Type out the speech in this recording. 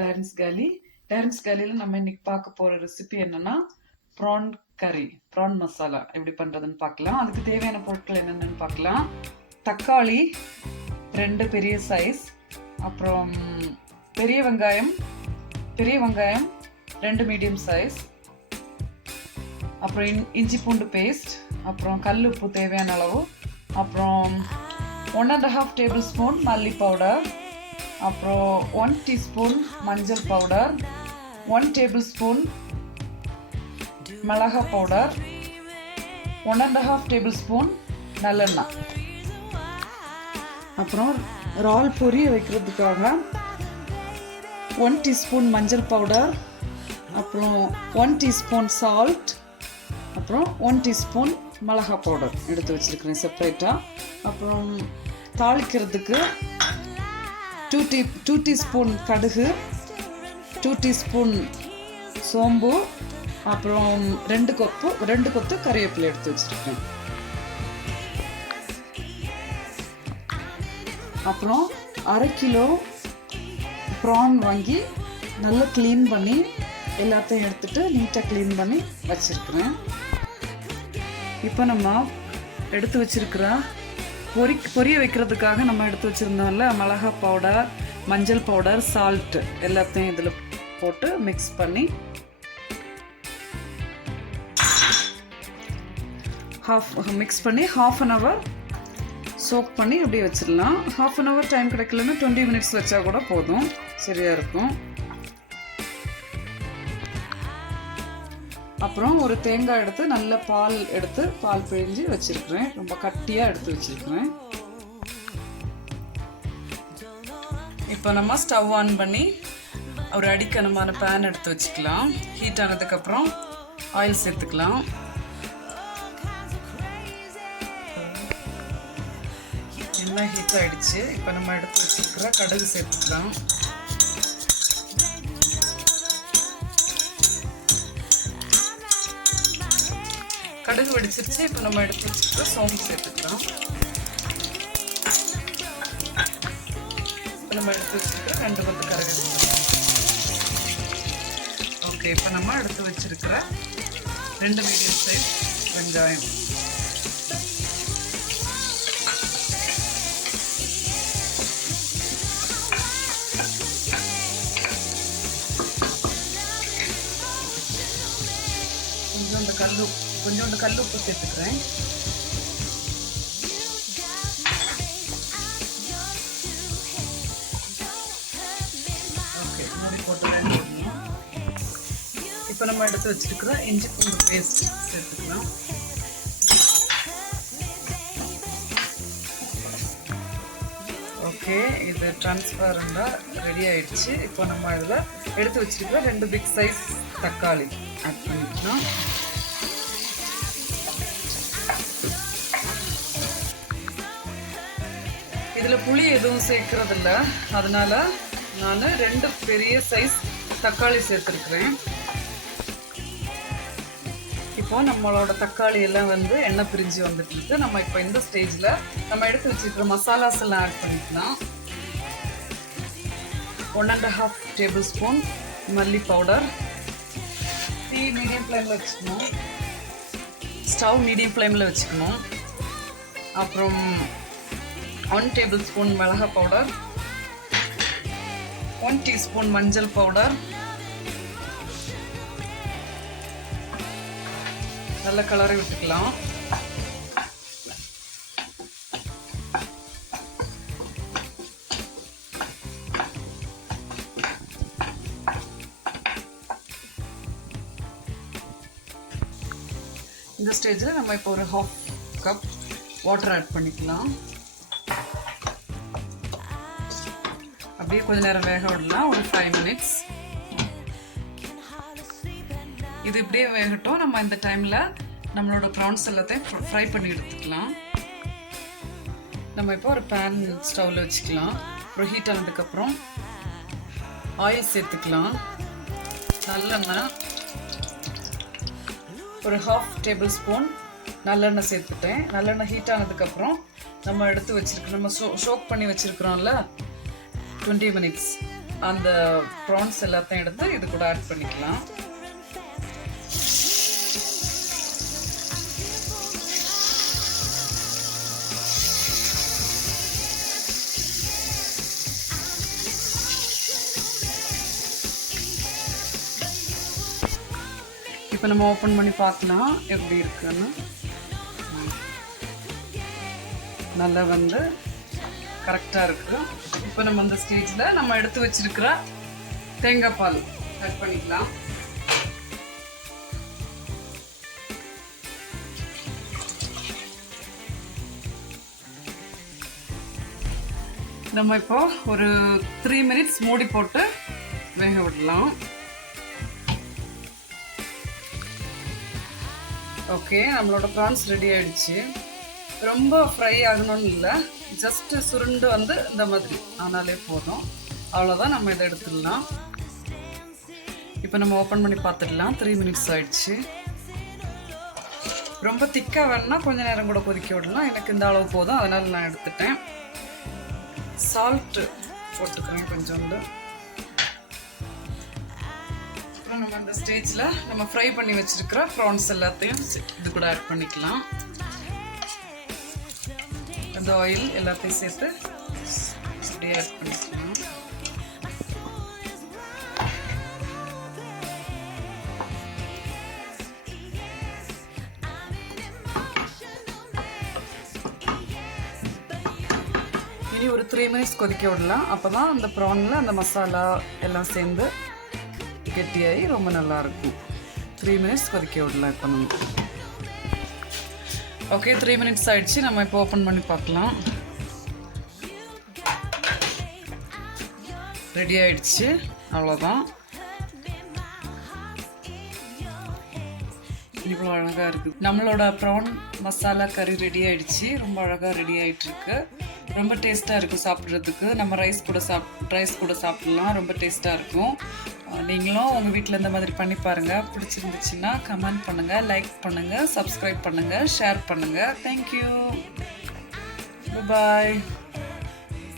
Darren's Galley. Darren's Galleyல நம்ம இன்னைக்கு பார்க்க போற ரெசிபி என்னன்னா prawn curry, prawn masala எப்படி பண்றதுன்னு பார்க்கலாம். அதுக்கு தேவையான பொருட்கள் என்னென்னு பார்க்கலாம். தக்காளி 2 பெரிய சைஸ், அப்புறம் பெரிய வெங்காயம் 2 மீடியம் சைஸ், அப்புறம் இஞ்சி பூண்டு பேஸ்ட், அப்புறம் கல் உப்பு தேவையான அளவு, அப்புறம் 1.5 டேபிள்ஸ்பூன் மல்லி பவுடர், அப்புறம் 1 டீஸ்பூன் மஞ்சள் பவுடர், 1 டேபிள்ஸ்பூன் மிளகாய் பவுடர், 1.5 டேபிள்ஸ்பூன் நல்லெண்ணெய், அப்புறம் இறால் பொரிய வைக்கிறதுக்காக 1 டீஸ்பூன் மஞ்சள் பவுடர், அப்புறம் 1 டீஸ்பூன் சால்ட், அப்புறம் 1 டீஸ்பூன் மிளகாய் பவுடர் எடுத்து வச்சுருக்கிறேன் செப்பரேட்டாக. அப்புறம் தாளிக்கிறதுக்கு 2 டீஸ்பூன் கடுகு, 2 டீஸ்பூன் சோம்பு, அப்புறம் 2 கொத்து கறிவேப்பிலை எடுத்து வச்சுருக்கேன். அப்புறம் 1/2 கிலோ ப்ரான் வாங்கி நல்லா க்ளீன் பண்ணி எல்லாத்தையும் எடுத்துகிட்டு நீட்டாக க்ளீன் பண்ணி வச்சுருக்கிறேன். இப்போ நம்ம எடுத்து வச்சுருக்கிற பொரிய வைக்கிறதுக்காக நம்ம எடுத்து வச்சுருந்தோம்ல மிளகாய் பவுடர், மஞ்சள் பவுடர், சால்ட்டு எல்லாத்தையும் இதில் போட்டு மிக்ஸ் பண்ணி half an hour சோக் பண்ணி அப்படியே வச்சிடலாம். half an hour டைம் கிடைக்கலன்னா 20 மினிட்ஸ் வச்சா கூட போதும், சரியாக இருக்கும். அப்புறம் ஒரு தேங்காய் எடுத்து நல்ல பால் பிழிஞ்சு வச்சிருக்கிறேன். ரொம்ப கட்டியாக எடுத்து வச்சிருக்கிறேன். இப்போ நம்ம ஸ்டவ் ஆன் பண்ணி ஒரு அடிக்கனமான பேன் எடுத்து வச்சுக்கலாம். ஹீட் ஆனதுக்கப்புறம் ஆயில் சேர்த்துக்கலாம். எண்ணெய் ஹீட் ஆகிடுச்சு. இப்போ நம்ம எடுத்து வச்சுருக்கிற கடுகு சேர்த்துக்கலாம். கடுகு வெடிச்சிருச்சு. இப்போ நம்ம எடுத்து வச்சுக்கிற சோம்பு சேர்த்துக்கலாம். இப்போ நம்ம எடுத்து வச்சுருக்கிற 2 கொத்து கருவேப்பிலை. ஓகே, இப்போ நம்ம எடுத்து வச்சிருக்கிற 2 மீடியம் சைஸ் வெங்காயம், கொஞ்சோண்டு கல் உப்பு சேர்த்துக்கிறேன். ஓகே, மூடி போட்டு வேண்டியதும். இப்போ நம்ம எடுத்து வச்சிருக்கிற இஞ்சி பூண்டு பேஸ்ட் சேர்த்துக்கலாம். ஓகே, இது டிரான்ஸ்பரண்டாக ரெடி ஆயிடுச்சு. இப்போ நம்ம இதில் எடுத்து வச்சிருக்கிற 2 பிக் சைஸ் தக்காளி ஆட் பண்ணிக்கலாம். இதில் புளி எதுவும் சேர்க்கறதில்ல, அதனால நான் 2 பெரிய சைஸ் தக்காளி சேர்த்துருக்குறேன். இப்போ நம்மளோட தக்காளி எல்லாம் எண்ணெய் பிரிஞ்சு வந்துட்டு இருக்கு. நம்ம இப்போ இந்த ஸ்டேஜில் நம்ம எடுத்து வச்சுருக்கிற மசாலாஸ் எல்லாம் ஆட் பண்ணிக்கலாம். 1.5 டேபிள்ஸ்பூன் மல்லி பவுடர். டீ மீடியம் ஃப்ளேமில் வச்சுக்கணும், ஸ்டவ் மீடியம் ஃப்ளேமில் வச்சுக்கணும். அப்புறம் 1 டேபிள்ஸ்பூன் மிளகாய் பவுடர், 1 டீஸ்பூன் மஞ்சள் பவுடர், நல்ல கலரை விட்டுக்கலாம். இந்த ஸ்டேஜில் நம்ம இப்போ ஒரு 1/2 கப் வாட்டர் ஆட் பண்ணிக்கலாம். அப்படியே கொஞ்ச நேரம் வேக விடலாம், ஒரு 5 மினிட்ஸ். இது இப்படியே வேகட்டும். நம்ம இந்த டைமில் நம்மளோட ப்ரான்ஸ் எல்லாத்தையும் ஃப்ரை பண்ணி எடுத்துக்கலாம். நம்ம இப்போ ஒரு பேன் ஸ்டவ்வில் வச்சுக்கலாம். அப்புறம் ஹீட் ஆனதுக்கப்புறம் ஆயில் சேர்த்துக்கலாம். நல்லெண்ணெய் ஒரு 1/2 டேபிள்ஸ்பூன் நல்லெண்ணெய் சேர்த்துட்டேன். நல்லெண்ணெய் ஹீட் ஆனதுக்கப்புறம் நம்ம எடுத்து வச்சுருக்கோம், நம்ம சோக் பண்ணி வச்சுருக்குறோம்ல 20 மினிட்ஸ், அந்த ப்ரான்ஸ் எல்லாத்தையும் எடுத்து இது கூட ஆட் பண்ணிக்கலாம். இப்போ நம்ம ஓப்பன் பண்ணி பார்க்கலாம் எப்படி இருக்குன்னு. நல்லா வந்து கரெக்டாக இருக்குது. இப்போ நம்ம அந்த ஸ்டேஜில் நம்ம எடுத்து வச்சிருக்கிற தேங்காய் பால் ஆட் பண்ணிக்கலாம். நம்ம இப்போ ஒரு 3 minutes மூடி போட்டு வேக விடலாம். ஓகே, நம்மளோட ப்ரான்ஸ் ரெடி ஆயிடுச்சு. ரொம்ப ஃப்ரை ஆகணும்னு இல்லை, ஜஸ்ட்டு சுருண்டு வந்து இந்த மாதிரி ஆனாலே போதும். அவ்வளோதான், நம்ம இதை எடுத்துடலாம். இப்போ நம்ம ஓப்பன் பண்ணி பார்த்துடலாம். 3 minutes ஆயிடுச்சு. ரொம்ப திக்காக வேணும்னா கொஞ்சம் நேரம் கூட கொதிக்க விடலாம். எனக்கு இந்த அளவு போதும், அதனால் நான் எடுத்துட்டேன். சால்ட்டு போட்டுக்கிறேன் கொஞ்சோண்டு. அப்புறம் நம்ம இந்த ஸ்டேஜில் நம்ம ஃப்ரை பண்ணி வச்சுருக்கிற ப்ரான்ஸ் எல்லாத்தையும் இது கூட ஆட் பண்ணிக்கலாம். அந்த ஆயில் எல்லாத்தையும் சேர்த்து அப்படியே ஆட் பண்ணிக்கலாம். இனி ஒரு 3 minutes கொதிக்க விடலாம். அப்போ தான் அந்த ப்ரானில் அந்த மசாலா எல்லாம் சேர்ந்து கெட்டியாகி ரொம்ப நல்லாயிருக்கும். 3 minutes கொதிக்க விடலாம். இப்போ நம்ம ஓகே, 3 minutes ஆயிடுச்சு. நம்ம இப்போ ஓப்பன் பண்ணி பார்க்கலாம். ரெடி ஆயிடுச்சு. அவ்வளோதான். இவ்வளோ அழகாக இருக்குது. நம்மளோட ப்ரான் மசாலா கறி ரெடி ஆயிடுச்சு. ரொம்ப அழகாக ரெடி ஆகிட்டுருக்கு. ரொம்ப டேஸ்ட்டாக இருக்கும் சாப்பிட்றதுக்கு. நம்ம ரைஸ் கூட சாப்பிட்லாம். ரொம்ப டேஸ்ட்டாக இருக்கும். நீங்களும் உங்கள் வீட்டில் இந்த மாதிரி பண்ணி பாருங்கள். பிடிச்சிருந்துச்சுன்னா கமெண்ட் பண்ணுங்கள், லைக் பண்ணுங்கள், சப்ஸ்கிரைப் பண்ணுங்கள், ஷேர் பண்ணுங்கள். தேங்க்யூ. பாய்.